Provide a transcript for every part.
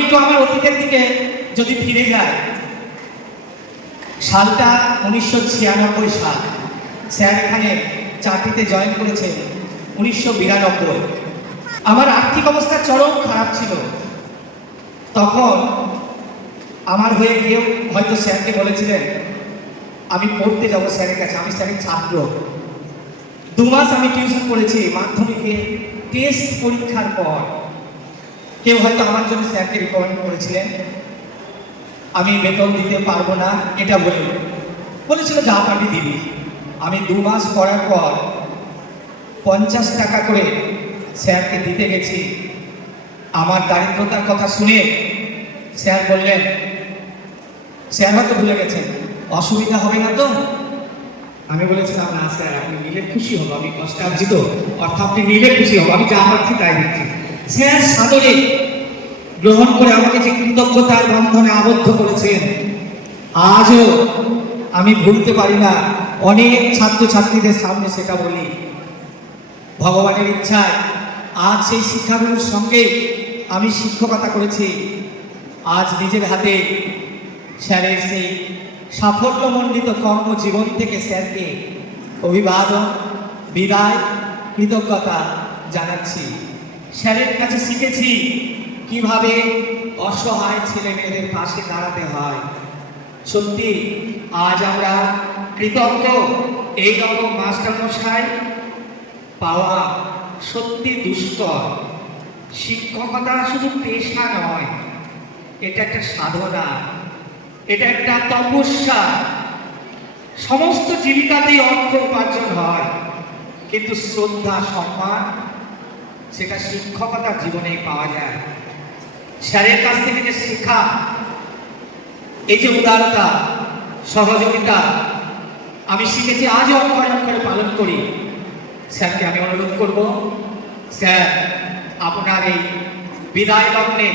একটু আমার অতীতের দিকে যদি ফিরে যাই, সালটা 1996 সাল। স্যার এখানে চাকরিতে জয়েন করেছেন 1992। আমার আর্থিক অবস্থা চরম খারাপ ছিল। তখন আমার হয়ে গিয়ে হয়তো স্যারকে বলেছিলেন আমি পড়তে যাবো স্যারের কাছে, আমি স্যারের ছাত্র। 2 মাস আমি টিউশন করেছি মাধ্যমিকে টেস্ট পরীক্ষার পর। কেউ হয়তো আমার জন্য স্যারকে রিকমেন্ড করেছিলেন আমি বেতন দিতে পারবো না, এটা বলেছিল যা পারবি দিবি। আমি 2 মাস পড়ার পর 50 টাকা করে স্যারকে দিতে গেছি। আমার দারিদ্রতার কথা শুনে স্যার বললেন, স্যার হয়তো ভুলে গেছেন, অসুবিধা হবে না তো? আমি বলেছিলাম না স্যার, আপনি নিলে খুশি হবো, আমি কষ্টে আর্জিত অর্থ আপনি নিলে খুশি হবো, আমি যা পাচ্ছি তাই দিচ্ছি। স্যার সাদরে গ্রহণ করে আমাকে যে কৃতজ্ঞতার বন্ধনে আবদ্ধ করেছেন, আজও আমি ভুলতে পারি না। অনেক ছাত্রছাত্রীদের সামনে সেটা বলি। ভগবানের ইচ্ছায় আজ সেই শিক্ষাগুরুর সঙ্গে আমি শিক্ষকতা করেছি। আজ নিজের হাতে স্যারের সেই সাফল্যমণ্ডিত কর্মজীবন থেকে স্যারকে অভিবাদন, বিদায়, কৃতজ্ঞতা জানাচ্ছি। স্যারের কাছে শিখেছি কিভাবে অসহায় ছেলে মেয়েদের পাশে দাঁড়াতে হয়। সত্যি আজ আমরা কৃতজ্ঞ। এই রকম মাস্টারমশাই পাওয়া সত্যি দুষ্কর। শিক্ষকতা শুধু পেশা নয়, এটা একটা সাধনা, এটা একটা তপস্যা। সমস্ত জীবিকাতেই অর্থ উপার্জন হয়, কিন্তু শ্রদ্ধা সম্মান সেটা শিক্ষকতার জীবনেই পাওয়া যায়। স্যারের কাছ থেকে যে শেখা, এই যে উদারতা, সহযোগিতা আমি শিখেছি, আজও অক্ষরে অক্ষরে পালন করি। স্যারকে আমি অনুরোধ করব, স্যার আপনার এই বিদায় লগ্নে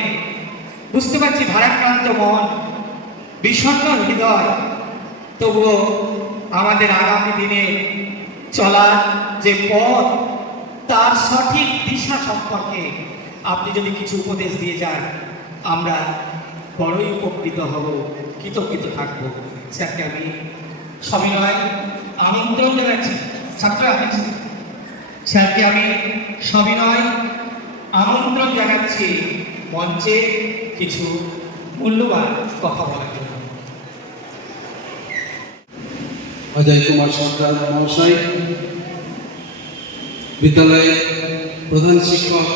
বুঝতে পারছি ভারাক্রান্ত মন, বিষণ্ণ হৃদয়, তবুও আমাদের আগামী দিনে চলার যে পথ, তার সঠিক দিশা সম্পর্কে আপনি যদি কিছু উপদেশ দিয়ে যান, আমরা বড়ই উপকৃত হব, কৃতজ্ঞ থাকব। স্যারকে আমি সবিনয় আমন্ত্রণ জানাচ্ছি। স্যারকে আমি সবিনয় আমন্ত্রণ জানাচ্ছি মঞ্চে কিছু মূল্যবান কথা বলার জন্য। অজয় কুমার সরকার মহাশয়, বিদ্যালয়ের প্রধান শিক্ষক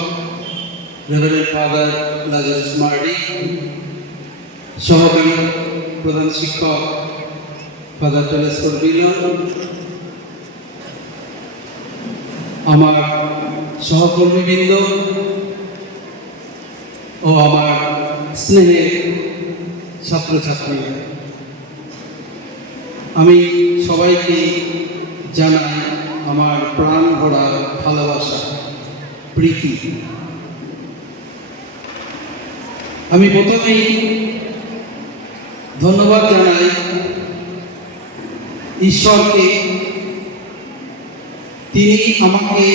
রেভারেন্ড ফাদার লাজারুস মার্ডি, সহকারী প্রধান শিক্ষক ফাদার টেলেস্কোর বিলিয়ন, আমার সহকর্মীবৃন্দ ও আমার স্নেহের ছাত্রছাত্রীরা, আমি সবাইকে জানাই আমার প্রাণ ভরা ভালোবাসা, প্রীতি। আমি প্রথমেই ধন্যবাদ জানাই ঈশ্বরকে। তিনি আমাকে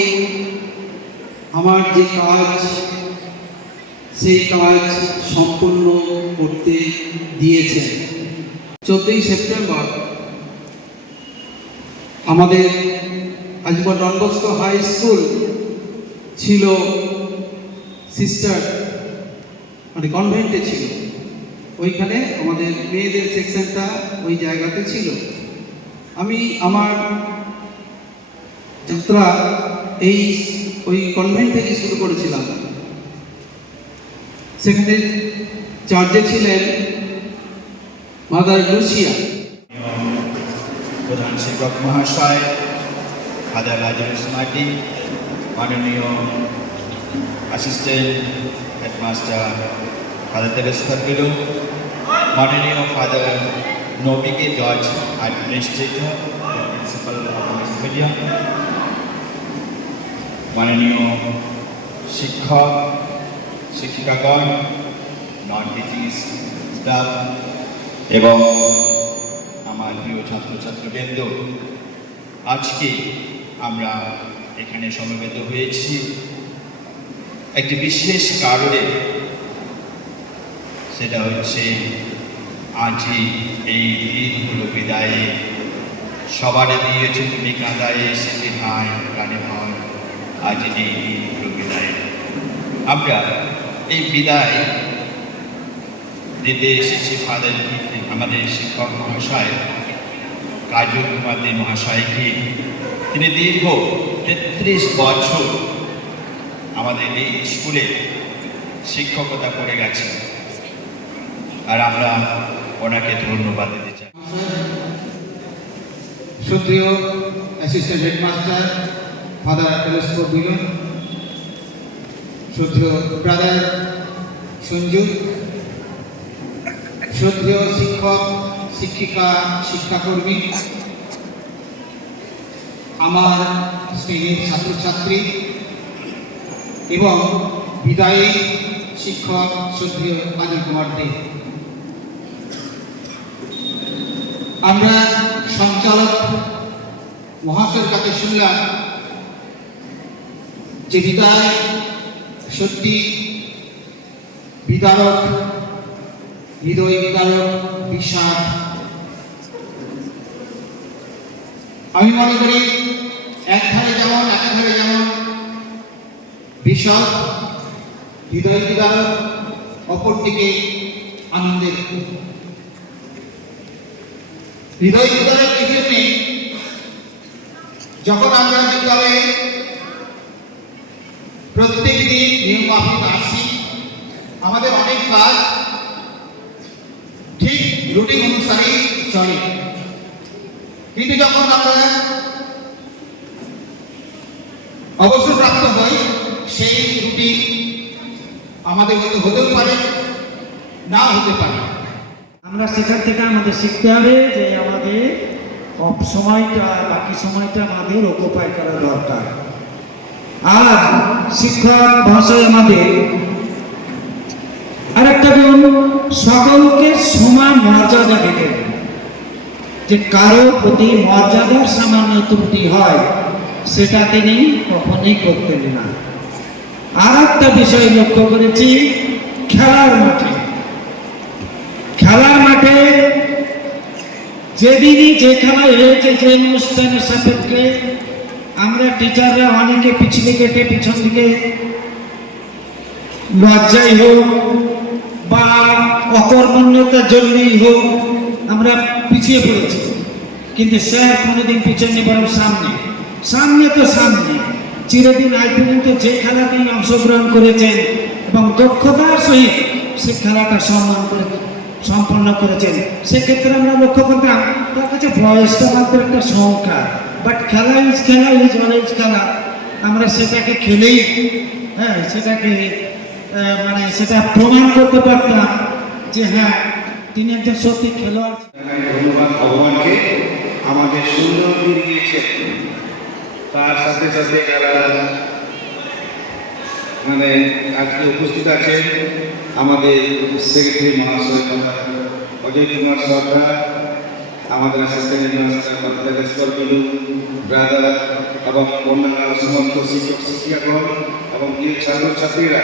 আমার যে কাজ, সেই কাজ সম্পূর্ণ করতে দিয়েছেন। 14ই সেপ্টেম্বর আমাদের আজীবন ডন বস্কো হাই স্কুল ছিল সিস্টার, মানে কনভেন্টে ছিল। ওইখানে আমাদের মেয়েদের সেকশনটা ওই জায়গাতে ছিল। আমি আমার যাত্রা ওই কনভেন্ট থেকে শুরু করেছিলাম। সেখানে চার্জে ছিলেন মাদার লুসিয়া। প্রধান শিক্ষক মহাশয় ফাদার লাজারুস মার্ডি, মাননীয় অ্যাসিস্ট্যান্ট হেডমাস্টার ফাদার টেলেস্কোর বিলিয়ন, মাননীয় ফাদার নবিকে জজ অ্যাডমিনিস্ট্রেটর প্রিন্সিপাল অফ মিডিয়া, মাননীয় শিক্ষক শিক্ষিকাগণ, নন টিচিং স্টাফ এবং আমার প্রিয় ছাত্রছাত্রীবৃন্দ, আজকে আমরা এখানে সমবেত হয়েছি একটি বিশেষ কারণে। সেটা হচ্ছে আজই এই দিনগুলো বিদায়ে সবারে দিয়েছে তুমি কাঁদায় এসেছে ভাই প্রাণে ভয় আজ এই দিনগুলো বিদায়। আমরা এই বিদায় দিতে এসেছি আমাদের শিক্ষক মহাশয় কাজল কুমার দে মহাশয়কে। তিনি দীর্ঘ ৩৩ বছর আমাদের এই স্কুলে শিক্ষকতা করে গেছেন, আর আমরা ওনাকে ধন্যবাদ দিতে চাই। শ্রদ্ধেয় অ্যাসিস্ট্যান্ট হেডমাস্টার ফাদার টেলিস্কোপ বিলন, শ্রদ্ধেয় ব্রাদার সঞ্জু, শ্রদ্ধেয় শিক্ষক শিক্ষিকা শিক্ষাকর্মী, আমার শ্রেণীর ছাত্রছাত্রী এবং বিদায়ী শিক্ষক শ্রদ্ধেয় কাজল কুমার দে। আমরা সঞ্চালক মহাশয়ের কাছে শুনলাম যে বিদায় সত্যি বিদারক, হৃদয় বিদারক, বিষাদ। আমি মনে করি একধারে যেমন বিষাদ হৃদয় বিদারক, অপরদিকে আনন্দের। হৃদয় বিদারক এই জন্যে, যখন আমরা বিদ্যালয়ে প্রত্যেক দিন নিয়ম মাফিক আসি, আমাদের অনেক কাজ ঠিক রুটিন অনুসারেই চলে, কিন্তু যখন আমরা অবসরপ্রাপ্ত হই সেই রুটিন আমাদের হতেও পারে, না হতে পারে। আমরা সেখান থেকে আমাদের শিখতে হবে যে আমাদের সময়টা, বাকি সময়টা আমাদের অকুপাই করা দরকার। আর শিক্ষক ভাষায় আমাদের আরেকটা গুণ, সকলকে সমান মর্যাদা দিতে, যে কারো প্রতি মর্যাদার সামান্য ত্রুটি হয় সেটা তিনি কখনোই করতেন না। আর একটা বিষয় লক্ষ্য করেছি, খেলার মাঠে যেদিনই যে খেলা হয়েছে, যে অনুষ্ঠানের সাপেক্ষে আমরা টিচাররা অনেকে পিছনে কেটে পিছন দিকে লজ্জাই হোক বা অকর্মণ্যতার জন্যই হোক আমরা পিছিয়ে পড়েছি, কিন্তু স্যার কোনোদিন পিছনে বরং সামনে চিরদিন আজ পর্যন্ত যে খেলাতেই অংশগ্রহণ করেছেন এবং দক্ষতার সহিত সে খেলাটা সম্পন্ন করেছেন। সেক্ষেত্রে আমরা লক্ষ্য করতাম তার কাছে বয়সটা মাত্র একটা সংখ্যা, বাট খেলা ইজ অলওয়েজ খেলা। আমরা সেটাকে খেলেই সেটাকে সেটা প্রমাণ করতে পারতাম যে হ্যাঁ তিনি একজন সত্যি খেলোয়াড়। ধন্যবাদ ভগবানকে, আমাদের সুন্দর দিন দিয়েছে। তার সাথে সাথে যারা আজকে উপস্থিত আছেন, আমাদের সেক্রেটারি মহাশয় অজয় কুমার সরকার, আমাদের assistant headmaster father Bilu brother এবং অন্যান্য সমস্ত শিক্ষক শিক্ষিকাগণ এবং প্রিয় ছাত্রছাত্রীরা,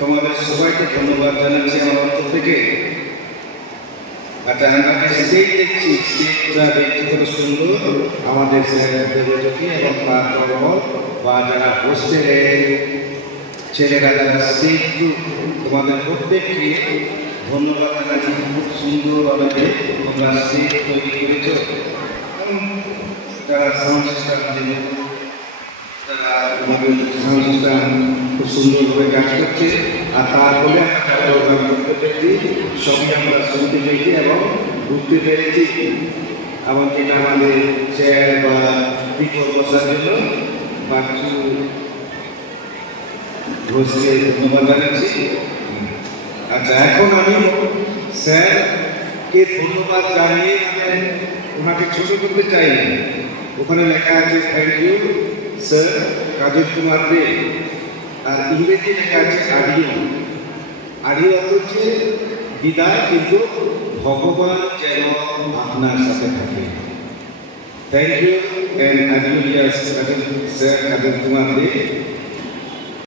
তোমাদের সবাইকে ধন্যবাদ জানাচ্ছি আমার অন্তর থেকে। আচ্ছা, আমরা স্টেজ দেখছি, স্টেজটা দেখতে খুব সুন্দর। আমাদের এবং বা যারা হোস্টেলে ছেলেরা যারা স্টেজ তোমাদের প্রত্যেককে ধন্যবাদ জানাচ্ছি। খুব সুন্দরভাবে তোমরা স্টেজ তৈরি করেছ। যারা সাউন্ড সিস্টেম আছে, তারা আমাদের সাউন্ড সিস্টেম খুব সুন্দরভাবে কাজ করছে। আর তারপরে প্রোগ্রাম করতে পেরেছি, সবই আমরা শুনতে পেরেছি এবং বুঝতে পেরেছি। এমনকি আমাদের চেয়ার বা বিপদ বসার জন্য বাচ্চু ঘোষকে ধন্যবাদ জানাচ্ছি। আচ্ছা, এখন আমি স্যারকে ধন্যবাদ জানিয়ে ওনাকে ছোট করতে চাই। ওখানে লেখা আছে thank you sir Kajal Kumar দে, আর ইংরেজি লেখা আছে আডিও। আডিও হচ্ছে বিদায়, কিন্তু ভগবান যেন আপনার সাথে থাকে। থ্যাংক ইউ অ্যান্ড আডিও স্যার কাজল কুমার দে।